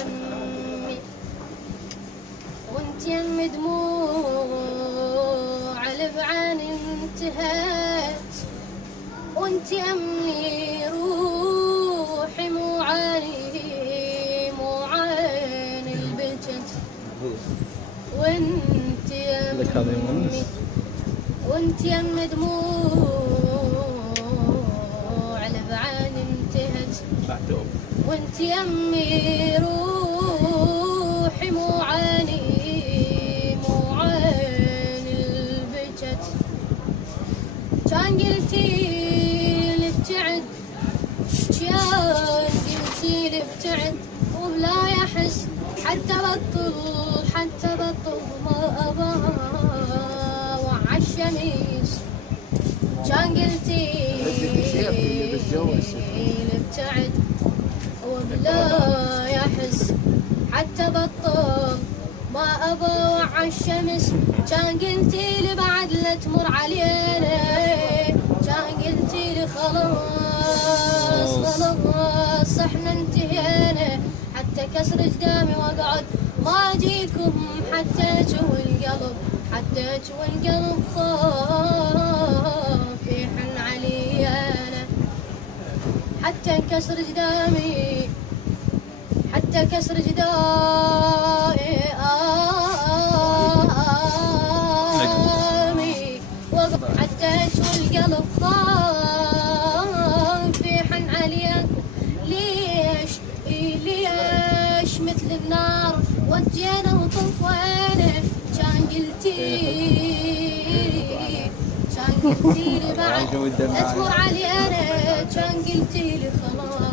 يمي وانت يمي دموع البعان انتهت وانت يمي روحي مو عاني مو عين البجت وانت يمي وانت يمي دموع البعان انتهت وانت يمي روحي مو عاني مو عين البجت كان قلتي لي ابتعد كان قلتي لي ابتعد وبلا يحس حتى بطل ما أبا وعالشميس كان قلتي لي ابتعد وبلا يحس حتى بطل ما أبا وعالشمس كان قلتي لي بعد لا تمر علينا كان قلتي لي خلاص احنا انتهينا حتى كسر جدامي واقعد ما اجيكم حتى تشوي القلب خاف يحن علي انا حتى انكسر جدامي حتى كسر جدامي حتى تشوي القلب خاف يحن علي ليش مثل النار وجينا وطفينا كان قلتي لي بعد لا تمر علي انا كان قلتي لي خلاص